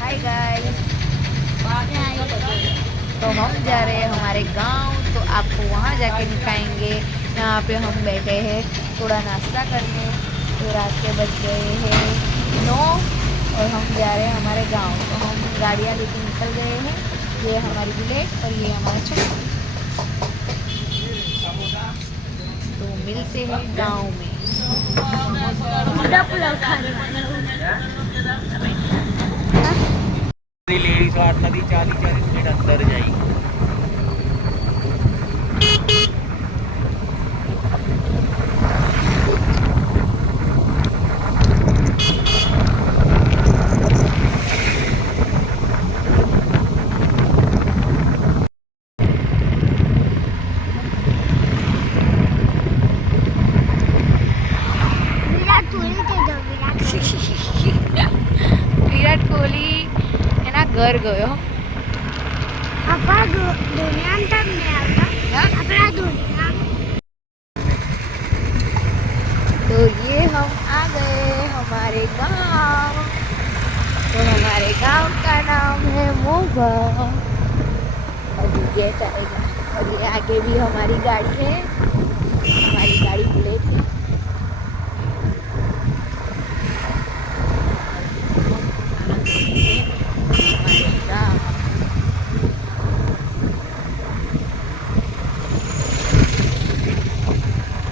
Hi guys, तो हम जा रहे हैं हमारे गांव, तो आपको वहां जाके दिखाएंगे। यहाँ पे हम बैठे हैं थोड़ा नाश्ता करने। तो रात के बज गए हैं 9 और हम जा रहे हैं हमारे गांव। तो हम गाड़ियाँ लेके निकल गए हैं। ये हमारी बुलेट और ये हमारा छोटा। तो मिलते हैं गांव में। लेडीज आतमध्ये 40-40 मिनिट अंतर जाईल. વિરાટ કોહલી એના ઘર ગયો. तो ये हम आ गए हमारे गांव। तो हमारे गांव का नाम है मोगा। और ये जाएगा और ये आगे भी हमारी गाड़ी है, हमारी गाड़ी बुलेट है। हमारे गांव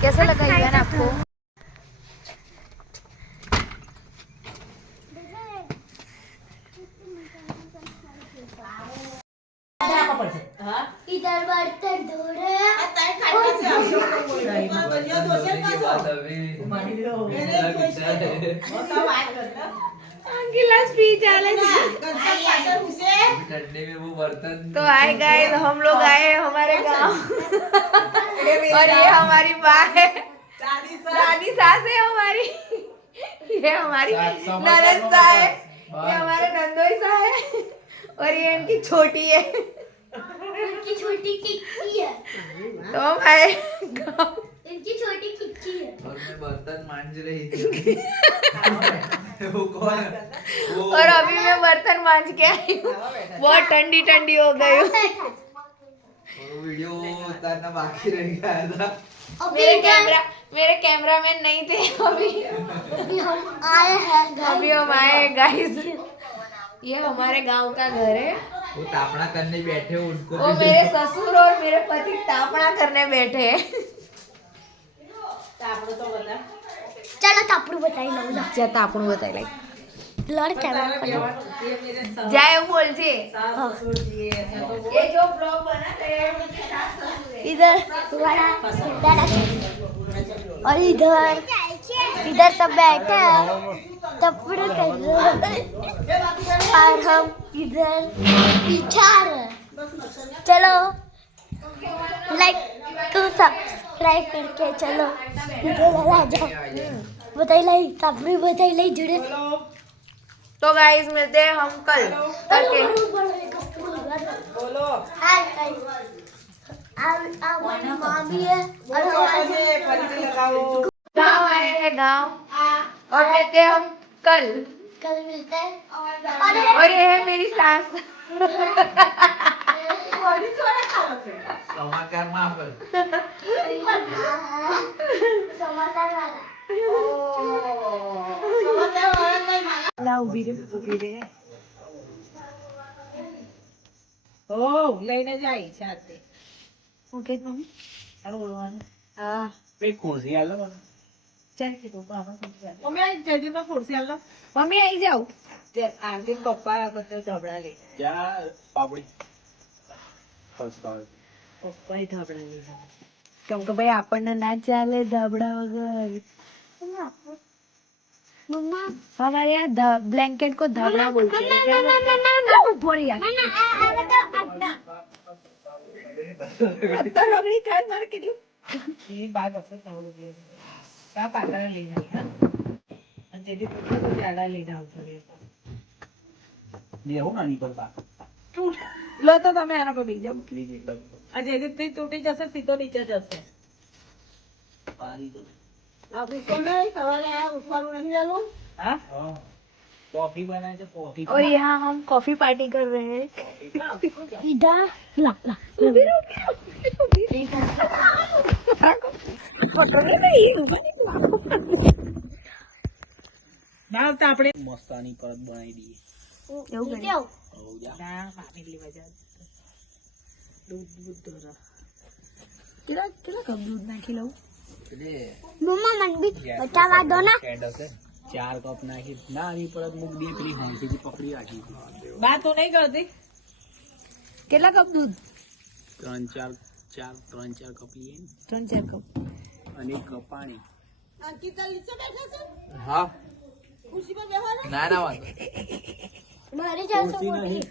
कैसा लगा इवेंट आपको? इधर बर्तन धो रहे हैं। गिलास पी चाले। तो आए गाइस, हम लोग आए हमारे गांव और ये हमारी माँ है, दादी सास है हमारी। ये हमारी ननद सा है, ये हमारे नंदोई सा है और ये इनकी छोटी है। इनकी छोटी किक्की है। तो हम आए गाँव। इनकी छोटी किक्की है। और मैं बर्तन मांज रही थी. वो कौन है? वो और अभी मैं बर्तन मांज के आई हूँ, बहुत ठंडी ठंडी हो गई हूँ। और वो वीडियो उतारना बाकी रह गया था. मेरे कैमरामैन नहीं थे अभी हम आए हैं। अभी हम आए गाइस। ये हमारे गांव का घर है। वो तापना करने बैठे हो, उनको वो मेरे ससुर और मेरे पति तापना करने बैठे हैं। चलो तापड़ू बताई लो ना। अच्छा तापणું બતાઈ લઈ. लड़ कैमरा જાય એવું બોલજે. ये जो ब्लॉग बना है इधर तुम्हारा दादा और इधर सब बैठे हैं तापड़ू कर रहे हैं और हम इधर पीछा रहे हैं। चलो लाइक टू सब्सक्राइब करके चलो इधर आ जाओ। बताई लाई तापड़ू बताई लाई जुड़े। तो गाइस मिलते हैं हम कल करके। बोलो हाय माँ भी है और गाँव आए हैं गाँव और मिलते हैं हम कल। कल मिलते हैं और ये है मेरी सास। समाचार માં આપે. समाचार वाला ला उभी रे. લઈને જાય સાથે. Okay mummy. हाँ એક ખુરશી આલો મને. चल के तो बाबा को जा. મમ્મી આ જજમાં ખુરશી આલો. मम्मी आई जाओ. आंटी पप्पा बदल धबड़ा ले. ક્યાં પાપડી પપ્પા ધબડા લઈ જાય. કેમ કે ભાઈ આપણને ના ચાલે ધબડા વગર. मम्मा हमारे यहाँ ब्लैंकेट को धबड़ा बोलते हैं. ऊपर यार रगड़ी खाए मार के दो. એ બાદ હશે તો કા પાતળા લઈને આવી હા. અને જેથી તો જાડા લઈને આવતો રહેતો. લેવો ના નીકળતા. લો તો તમે આના પર બીજા મૂકી દીધી. આ જેથી તૂટી જશે સીધો નીચે જશે. પાણી તો हाँ कॉफी बनाए थे कॉफी और यहाँ हम कॉफी पार्टी कर रहे हैं इधर ला ला ના તો આપણે મસ્તાની પરત બનાવી દઈએ એવું નીચે આવ. ના પાણી લેવા જા દૂધ દૂધ ધોરા કેટલા કપ દૂધ નાખી લઉં મમ્મા મને બી બતાવા દો ને. 4 કપ નાખી ના આની પરત મૂક દે પેલી હાંસીથી પકડી રાખી બા તો નહીં કરતી કેટલા કપ દૂધ 3-4 કપ લઈએ ને 3-4 કપ અને 1 કપ પાણી હા ના ના વાંધો મારી ચાલશે મોટી.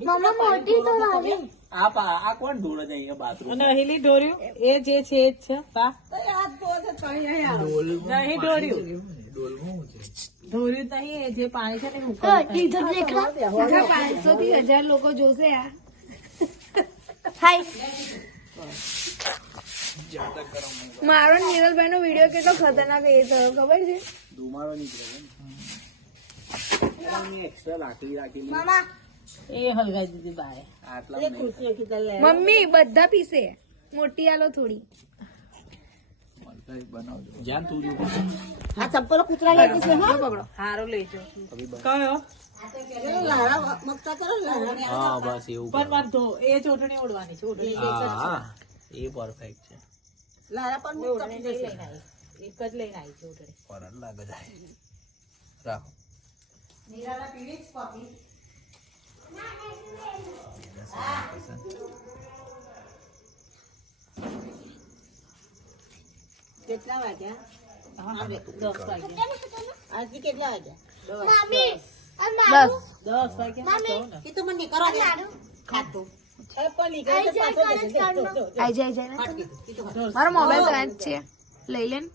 મમ્મા મોટી તો મારી. આ કોણ ઢોળે છે અહીંયા બાથરૂમ નહીં ઢોર્યું એ જે છે એ જ છે બા નહીં ઢોર્યું ઢોર્યું નહીં એ જે પાણી છે ને એ ઉપર इधर देखना. 500 થી 1000 લોકો જોશે આ हाय. મારો નિરલભાઈ નો વિડીયો કેટલો ખતરનાક એ થયો ખબર છે ધુમાડો નીકળે છે એક્સ્ટ્રા લાકડી રાખી मामा એ હલગાઈ દીધી બાય આટલા મમ્મી બધા પીસે મોટી આલો થોડી જાન તું આ ચપ્પલ કૂતરા લેતી છે હો. પકડો હારો લેજો કયો હા બસ એવું પણ મત ધો એ ચોટણી ઉડવાની છે ઉડવાની હા એ પરફેક્ટ છે લારા પર એક જ લઈને આવી છે ઉડણી પરત લાગે જાય રાખો કેટલા વાગ્યા? હા 10 વાગ્યા આજથી કેટલા વાગ્યા? મમ્મી બસ 10 વાગ્યા એ તો મને કરો દે. ખાતું. એ પલી ગઈ તો પાછો દેશે. આઈ જાય મારો મોબાઈલ તો આ જ છે લઈ લે ને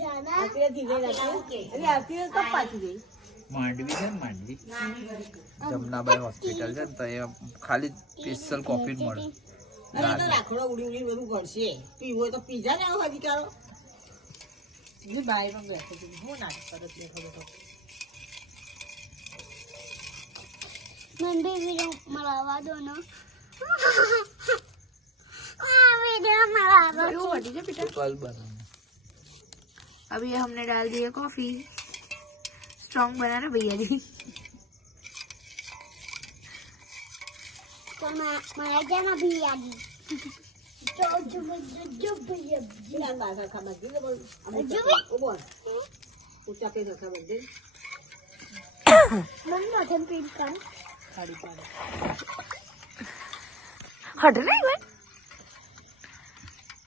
જાના આતી ધીરે રાખી. એટલે આતી તો પાછી ગઈ. માંડવી છે ને માંડવી જમનાબાઈ હોસ્પિટલ છે ને તો એ ખાલી સ્પેશિયલ કોફી જ મળે અરે તો રાખડો ઉડી ઉડી બધું કરશે. પીવું હોય તો પીજા ને આવો હજી કારો. જે બાયમાં બેઠો છું હું ના પરત લેખો તો મંડી વીડિયો મળવા દો ને. वीडियो મળવા દો. वो बटी है बेटा कल बनाना अभी हमने डाल दिया कॉफी स्ट्रॉन्ग बना ना भैया जी તો મારા જાના ભી આજી. જો ભૈયા જીલા બાસા ખબર દીને બોલ. ઉભો ઊંચા પે ખબર દે. મન મથન પીન કાન. ખાડી પાડે हट नहीं भाई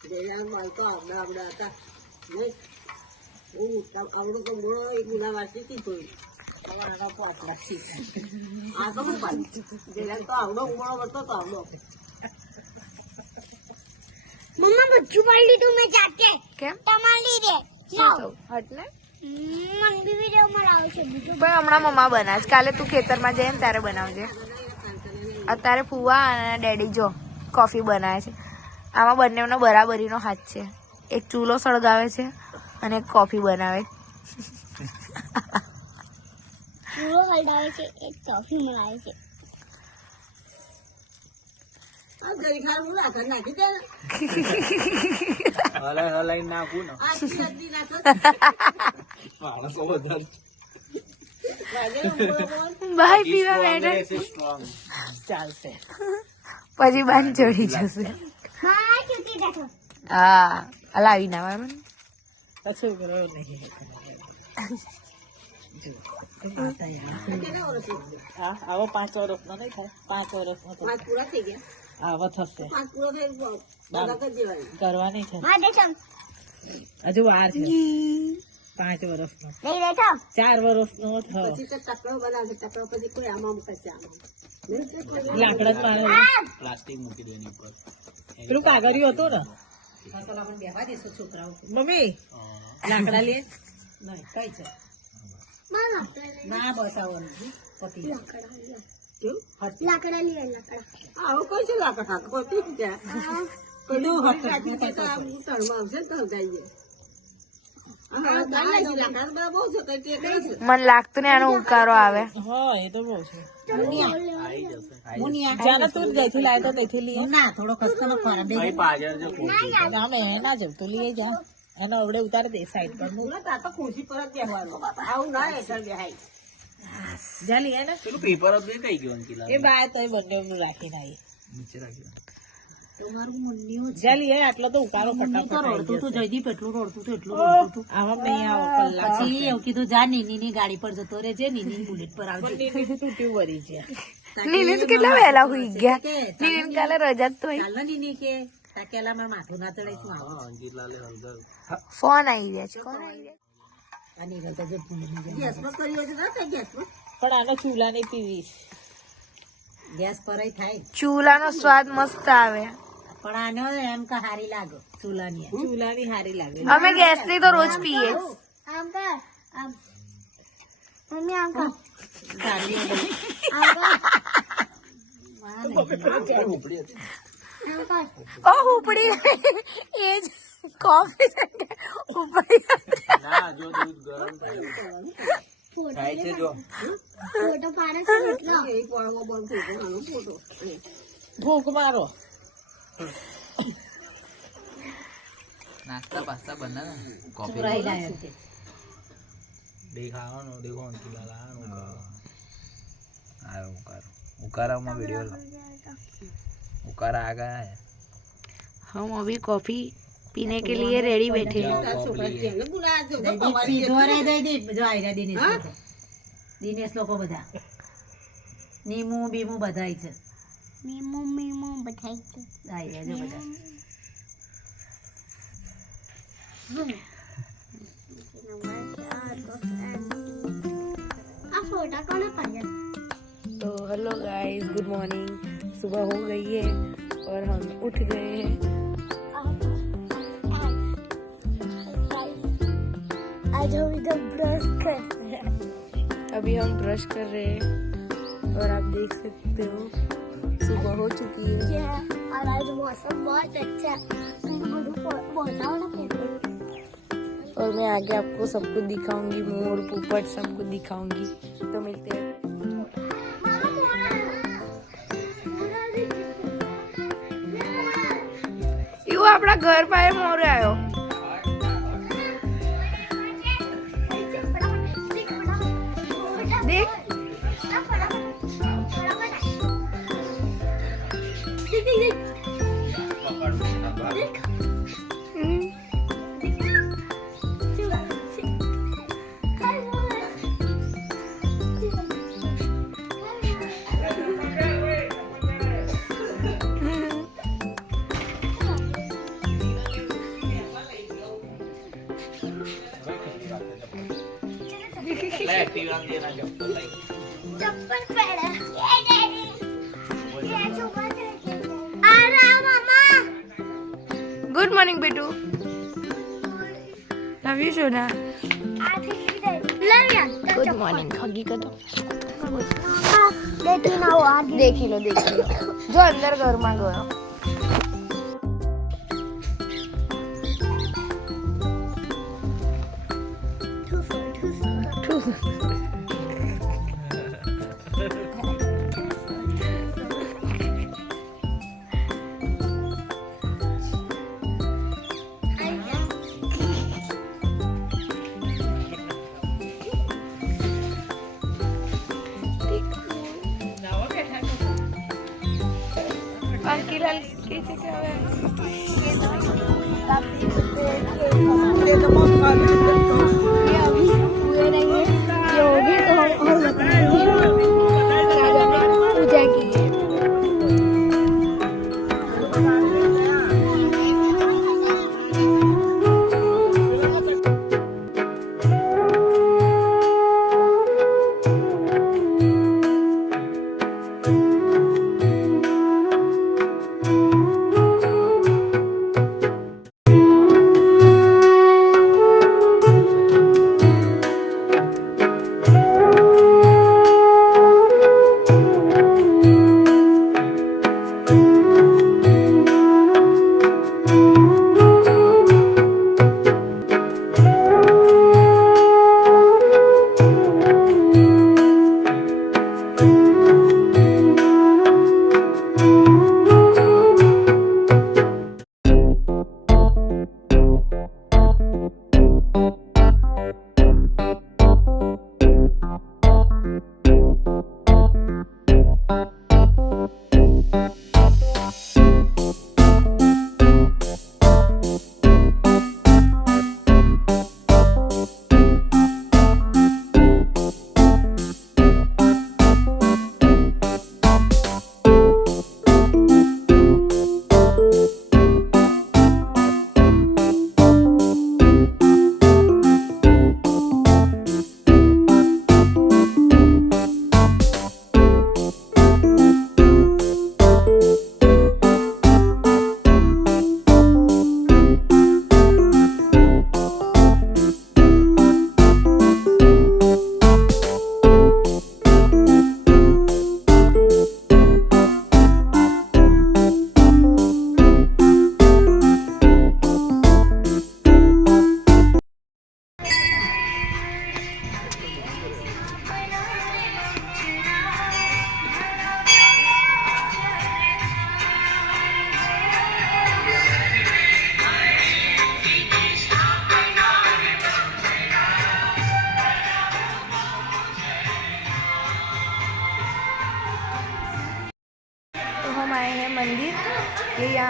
જેના માલ તો આવડા હતા ને હું આવડું તો બોલો એક ગુના વાંચી હતી કોઈ અમારા પોતરા છે આ તો હું પાડી જેના તો આવડો ઉમળો હતો તો આવડો મમ્મા બધું પાડી લીધું મેં જાતે કેમ તમારી દે હટ ને મન બી વિડિયો મળાવે છે બીજું પણ હમણાં મમ્મા બનાવે કાલે તું ખેતરમાં જઈએ ને ત્યારે બનાવજે અત્યારે ફુવા અને ડેડી જો કોફી બનાવે છે આમાં બંનેનો બરાબરીનો હાથ છે એક ચૂલો સળગાવે છે અને એક કોફી બનાવે પૂરો હલડાવે છે એક કોફી મળાવે છે આ ગઈ ખારું રાખા નાખી દે હલાઈ નાખું ને આ જલ્દી નાખો માણસો વધારે ભાઈ પીવા બેઠા સ્ટ્રોંગ ચાલશે પછી બાન ચડી જશે હા ચૂકી રાખો હા હલાવી ના આવે મને કશું કરો નહીં હા આવો 5 વર્ષનો નહીં થાય 5 વર્ષનો પાંચ પૂરા થઈ ગયા આવો થશે પાંચ પૂરા થઈ દાદા કરી દેવાની કરવાની છે હા દેખમ હજુ વાર છે 5 વર્ષનો નહીં દેખો 4 વર્ષનો થયો પછી તો ટકરો બનાવશે ટકરો પછી કોઈ આમાં મૂકશે આમાં લાકડા જ મારે પ્લાસ્ટિક મૂકી દેવાની ઉપર પેલું કાગળિયું હતું ને મમ્મી લાકડા લે નહીં કઈ છે ના બસાવવાનું પતિ લાકડા લીધા લાકડા આવું કોઈ છે લાકડા પતિ છે પેલું તળમાં આવશે ને તો હલગાઈએ મને લાગતું ને આનો ઉકારો આવે. હા એ તો બહુ છે જાને તું જઈથી લાવ્યો તો તેથી લઈએ ના થોડો કસ્ટમર ખરાબ ના મેં ના જવું તો લઈએ જા અને અવડે ઉતારી દે સાઈડ પર ખુશી પર જ આવું ના જા લઈએ ને પેલું પેપર હતું એ કઈ ગયું અંકિલા એ બાય તો બંને રાખીને આવી નીચે રાખ્યું જા લઈએ આટલો તો ઉકારો ફટાફટ રડતું તું જયદીપ એટલું રડતું તું એટલું રડતું આવા નહીં આવો કલાક પછી એવું કીધું જા નીની ગાડી પર જતો રહેજે નીની બુલેટ પર આવજે તૂટ્યું ભરી છે નીને તો કેટલા વહેલા હુઈ ગયા. નીને કાલે રજા જ તો હોય. ચાલ નીની કે તાકેલા માર માથું ના ચડાઈશ માં અંકિલાલે હળદર ફોન આવી રહ્યા છે. કોણ આવી રહ્યા? આની કરતા જે ગેસમાં કર્યો છે ના ગેસમાં પણ આનો ચૂલા નહીં પીવીશ ગેસ પર થાય ચૂલાનો સ્વાદ મસ્ત આવે. પણ આનો એમ કે હારી લાગે ચૂલાની હારી લાગે અમે ગેસની તો રોજ પીએ. આમ કર આમ મમ્મી આમ કર ગાડી આમ કર ઓ ઉપડી એ જ કોફી ઉપડી. ના જો દૂધ ગરમ થાય છે જો ફોટો પાડે છે એટલો ભૂખ મારો નાસ્તા પાસ્તા બના ને કોફી દેખાવાનો દેખો અંકિલા आयो उकारा में वीडियो लो उकारा आ गया है. हम अभी कॉफी पीने के लिए रेडी बैठे हैं. દિનેશ લોકો બધા નીમુ બીમુ બધાય છે મીમુ બધાય છે આઈ જો બધા આ ફોટા કોને પાડ્યા? तो हेलो गाइस, गुड मॉर्निंग. सुबह हो गई है और हम उठ गए हैं. आज हम इधर ब्रश कर रहे हैं. अभी हम ब्रश कर रहे हैं और आप देख सकते हो सुबह हो चुकी है. और आज मौसम बहुत अच्छा है. बोलना ना कैसे और मैं आगे आपको सब कुछ दिखाऊंगी, मोर पोपट सब कुछ दिखाऊंगी. तो मिलते हैं. यू अपना घर पाए मोर आयो. देख चप्पल पहना. आ रहा मामा. गुड मॉर्निंग बेटू. लव यू सोना. Good morning. हकीकत देखी लो जो अंदर घर में गयो. अंकिलाल कैसे क्या हुआ? पूजा की है.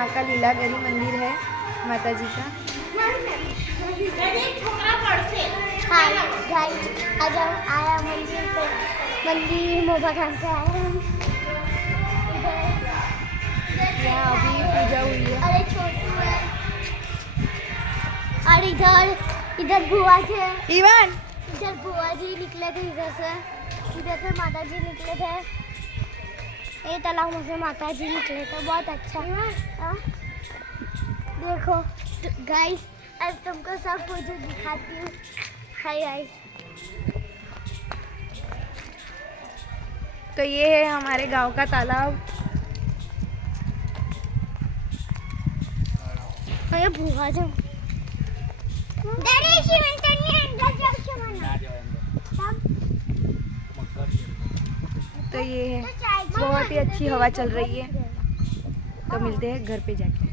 यहाँ का लीलागरी मंदिर है माता जी का। हाँ गाइस, आज हम आया मंदिर पे, मंदिर मोबा खान पे आए हम। यहाँ अभी पूजा हुई है। अरे छोटू है, और इधर इधर बुआ जी है। इवन इधर बुआ जी निकले थे, इधर से माता जी निकले थे। ये तालाब से माता जी निकले थे, बहुत अच्छा। हाँ? देखो गाइस, आज तुमको सब कुछ दिखाती हूँ। हाय गाइस, तो ये है हमारे गांव का तालाब। ये बुआ जी तो ये है, बहुत ही अच्छी हवा चल रही है। तो मिलते हैं घर पे जाके।